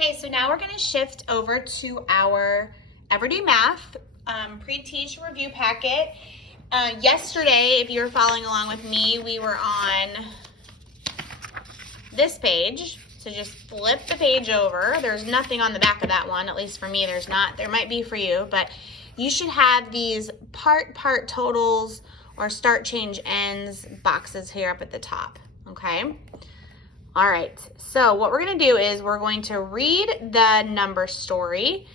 Okay, so now we're gonna shift over to our Everyday Math pre-teach review packet. Yesterday, if you were following along with me, we were on this page. So just flip the page over. There's nothing on the back of that one, at least for me there's not. There might be for you, but you should have these part totals or start, change, ends boxes here up at the top, okay? All right, so what we're gonna do is we're going to read the number story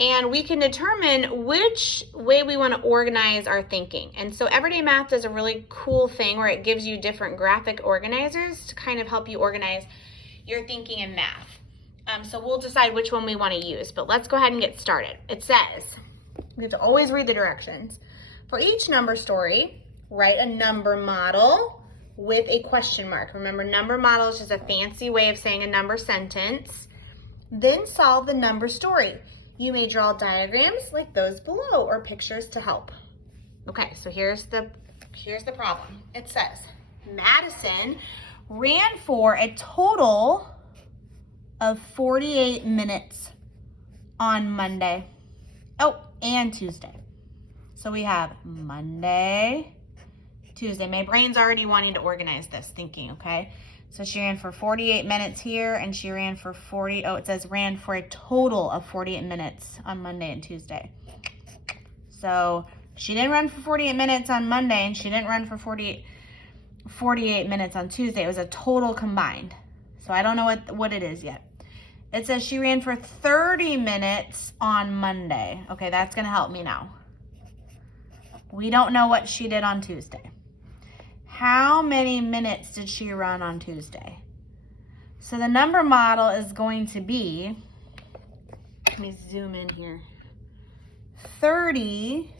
and we can determine which way we wanna organize our thinking. And so Everyday Math does a really cool thing where it gives you different graphic organizers to kind of help you organize your thinking in math. So we'll decide which one we wanna use, but let's go ahead and get started. It says, we have to always read the directions. For each number story, write a number model with a question mark. Remember, number model is just a fancy way of saying a number sentence. Then solve the number story. You may draw diagrams like those below or pictures to help. Okay, so here's the problem. It says, Madison ran for a total of 48 minutes on Monday. Oh, and Tuesday. So we have Monday, Tuesday. My brain's already wanting to organize this thinking, okay? So she ran for 48 minutes here and she ran for it says ran for a total of 48 minutes on Monday and Tuesday. So she didn't run for 48 minutes on Monday and she didn't run for 48 minutes on Tuesday. It was a total combined. So I don't know what it is yet. It says she ran for 30 minutes on Monday. Okay, that's gonna help me now. We don't know what she did on Tuesday. How many minutes did she run on Tuesday? So the number model is going to be, let me zoom in here, 30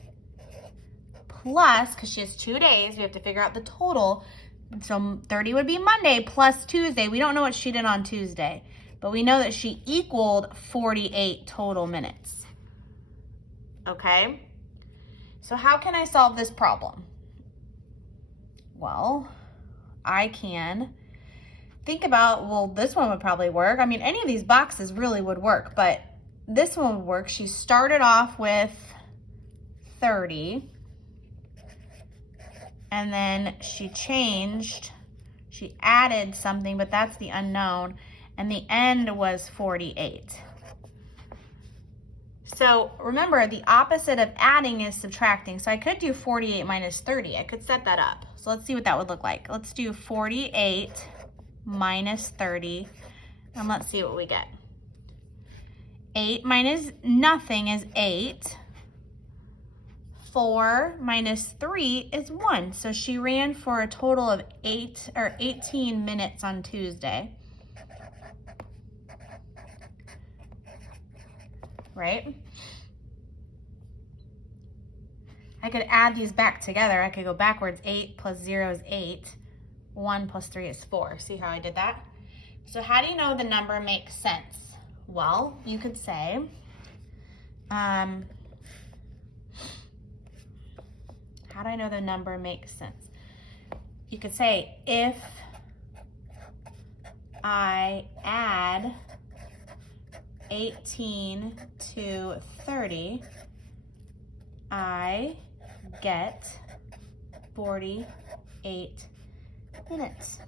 plus, because she has 2 days, we have to figure out the total. So 30 would be Monday plus Tuesday. We don't know what she did on Tuesday, but we know that she equaled 48 total minutes. Okay? So how can I solve this problem? Well, I can think about, well, this one would probably work. I mean, any of these boxes really would work, but this one would work. She started off with 30, and then she added something, but that's the unknown, and the end was 48. So remember, the opposite of adding is subtracting. So I could do 48 minus 30. I could set that up. So let's see what that would look like. Let's do 48 minus 30, and let's see what we get. 8 minus nothing is 8. 4 minus 3 is 1. So she ran for a total of 18 minutes on Tuesday. Right? I could add these back together. I could go backwards. 8 plus 0 is 8. 1 plus 3 is 4. See how I did that? So how do you know the number makes sense? Well, you could say, how do I know the number makes sense? You could say, if I add 18 to 30, I get 48 minutes.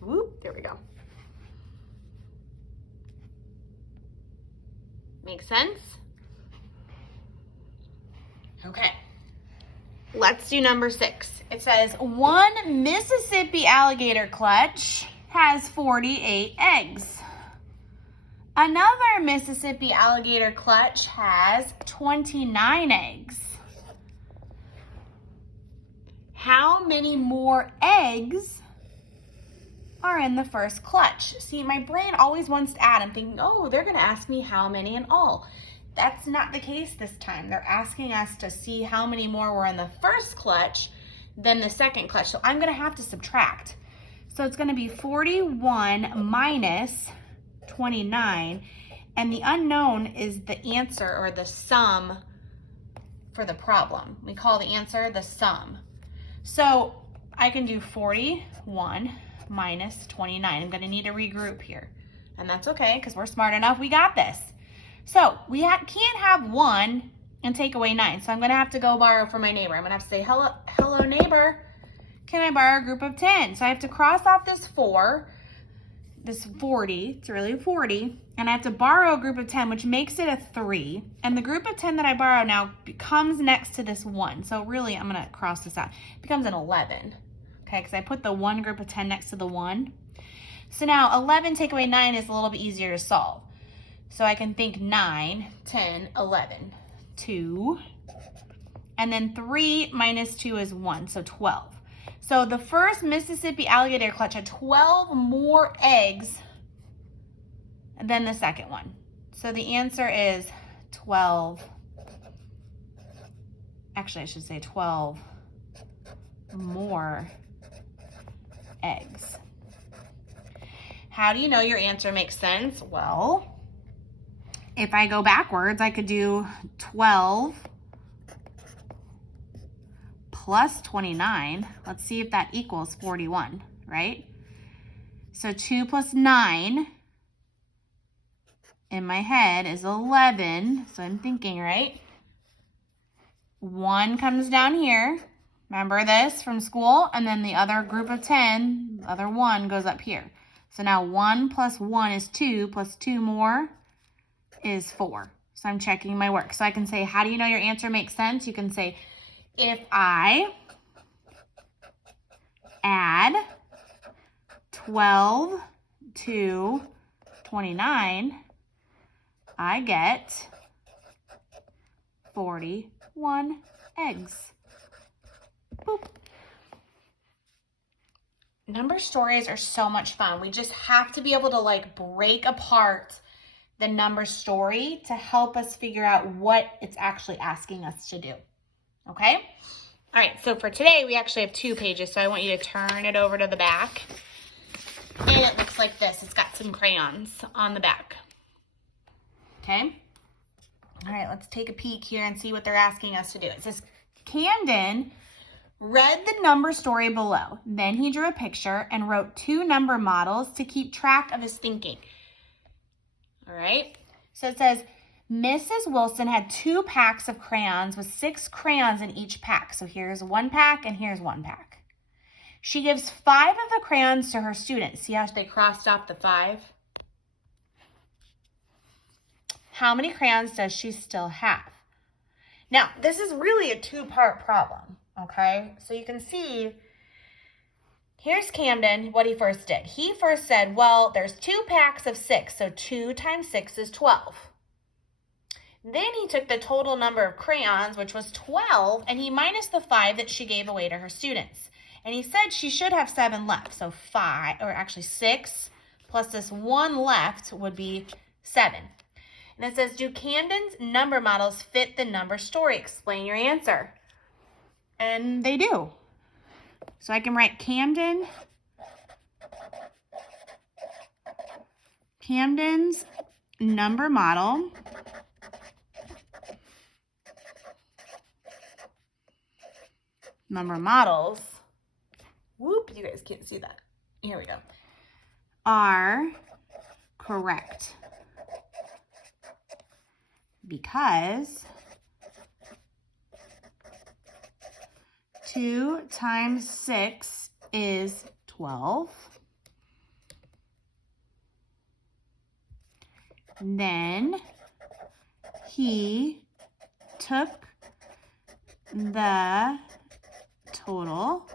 Whoop, there we go. Makes sense? Okay. Let's do number 6. It says, one Mississippi alligator clutch has 48 eggs. Another Mississippi alligator clutch has 29 eggs. How many more eggs are in the first clutch? See, my brain always wants to add. I'm thinking, oh, they're gonna ask me how many in all. That's not the case this time. They're asking us to see how many more were in the first clutch than the second clutch. So I'm gonna have to subtract. So it's gonna be 41 minus 29, and the unknown is the answer or the sum for the problem. We call the answer the sum. So I can do 41 minus 29. I'm gonna need to regroup here. And that's okay, because we're smart enough, we got this. So we can't have 1 and take away 9. So I'm gonna have to go borrow from my neighbor. I'm gonna have to say, hello neighbor, can I borrow a group of 10? So I have to cross off this 4, this 40, it's really 40, and I have to borrow a group of 10, which makes it a 3. And the group of 10 that I borrow now comes next to this 1. So really, I'm gonna cross this out. It becomes an 11, okay? Because I put the 1 group of 10 next to the 1. So now 11 take away 9 is a little bit easier to solve. So I can think 9, 10, 11, 2, and then 3 minus 2 is 1, so 12. So the first Mississippi alligator clutch had 12 more eggs than the second one. So the answer is 12. Actually, I should say 12 more eggs. How do you know your answer makes sense? Well, if I go backwards, I could do 12 plus 29. Let's see if that equals 41, right? So 2 plus 9 in my head is 11. So I'm thinking, right? 1 comes down here. Remember this from school? And then the other group of 10, the other 1 goes up here. So now 1 plus 1 is 2, plus 2 more is 4. So I'm checking my work. So I can say, how do you know your answer makes sense? You can say, if I add 12 to 29, I get 41 eggs. Boop. Number stories are so much fun. We just have to be able to like break apart the number story to help us figure out what it's actually asking us to do. Okay? All right, so for today, we actually have 2 pages, so I want you to turn it over to the back. And it looks like this. It's got some crayons on the back. Okay? All right, let's take a peek here and see what they're asking us to do. It says, Camden read the number story below. Then he drew a picture and wrote 2 number models to keep track of his thinking. All right, so it says, Mrs. Wilson had 2 packs of crayons with 6 crayons in each pack. So here's 1 pack and here's 1 pack. She gives 5 of the crayons to her students. See how they crossed off the 5? How many crayons does she still have? Now, this is really a 2-part problem, okay? So you can see, here's Camden, what he first did. He first said, well, there's 2 packs of 6, so 2 times 6 is 12. Then he took the total number of crayons, which was 12, and he minus the 5 that she gave away to her students. And he said she should have 7 left, so 5, or actually 6, plus this 1 left would be 7. And it says, do Camden's number models fit the number story? Explain your answer. And they do. So I can write Camden's number model models, whoop, you guys can't see that. Here we go. Are correct. Because 2 times 6 is 12. Then he took the total.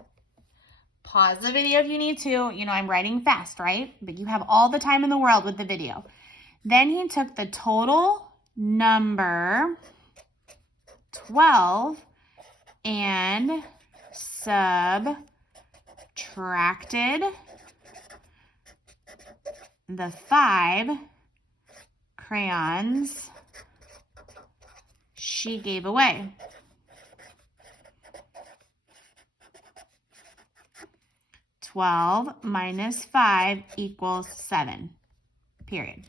Pause the video if you need to. You know, I'm writing fast, right? But you have all the time in the world with the video. Then he took the total number 12 and subtracted the 5 crayons she gave away. (12 minus 5 equals 7, period).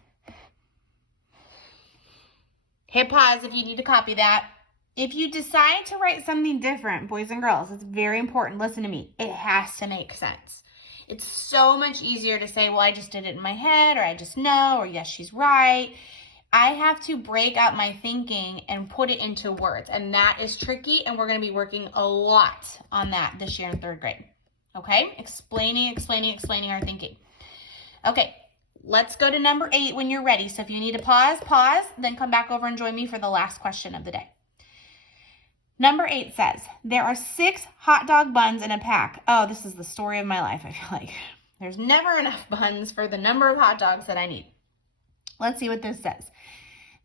Hit pause if you need to copy that. If you decide to write something different, boys and girls, it's very important. Listen to me. It has to make sense. It's so much easier to say, well, I just did it in my head, or I just know, or yes, she's right. I have to break out my thinking and put it into words, and that is tricky, and we're going to be working a lot on that this year in 3rd grade. Okay? Explaining our thinking. Okay, let's go to number 8 when you're ready. So if you need to pause, then come back over and join me for the last question of the day. Number 8 says, there are 6 hot dog buns in a pack. Oh, this is the story of my life, I feel like. There's never enough buns for the number of hot dogs that I need. Let's see what this says.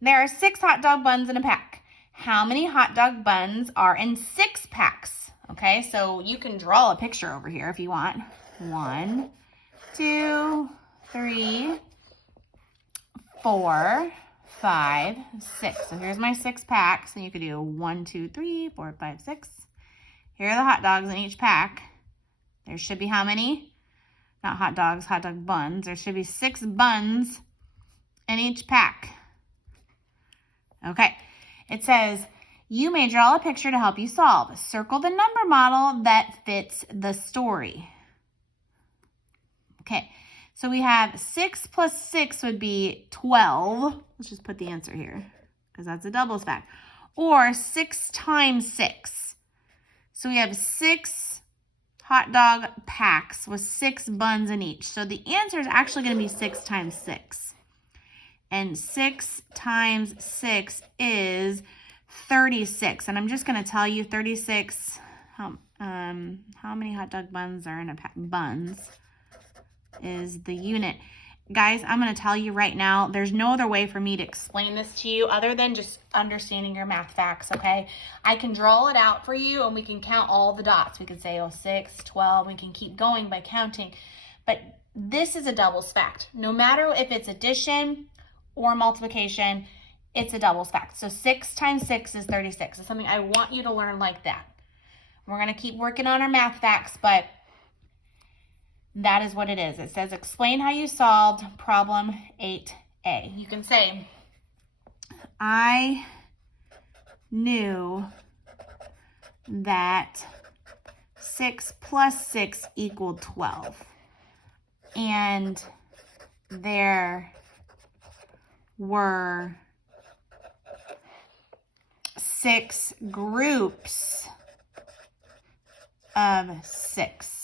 There are 6 hot dog buns in a pack. How many hot dog buns are in 6 packs? Okay, so you can draw a picture over here if you want. 1, 2, 3, 4, 5, 6. So here's my 6 packs, and you could do 1, 2, 3, 4, 5, 6. Here are the hot dogs in each pack. There should be how many? Not hot dogs, hot dog buns. There should be 6 buns in each pack. Okay, it says, you may draw a picture to help you solve. Circle the number model that fits the story. Okay, so we have 6 plus 6 would be 12. Let's just put the answer here because that's a double stack. Or 6 times 6. So we have 6 hot dog packs with 6 buns in each. So the answer is actually going to be 6 times 6. And 6 times 6 is 36. And I'm just going to tell you 36, how many hot dog buns are in a pack? Buns is the unit. Guys, I'm going to tell you right now, there's no other way for me to explain this to you other than just understanding your math facts, okay? I can draw it out for you and we can count all the dots. We can say, oh, 6, 12. We can keep going by counting. But this is a doubles fact. No matter if it's addition or multiplication, it's a doubles fact. So 6 times 6 is 36. It's something I want you to learn like that. We're going to keep working on our math facts, but that is what it is. It says, explain how you solved problem 8A. You can say, I knew that 6 plus 6 equaled 12. And there were 6 groups of 6.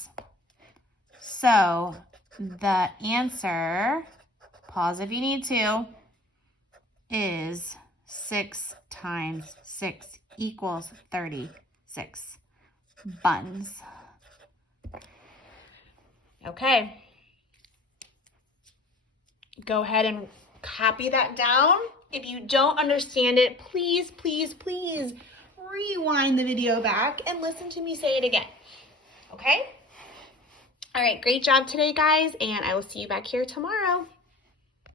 So the answer, pause if you need to, is 6 times 6 equals 36 buns. Okay. Go ahead and copy that down. If you don't understand it, please, please, please rewind the video back and listen to me say it again. Okay? All right, great job today, guys, and I will see you back here tomorrow.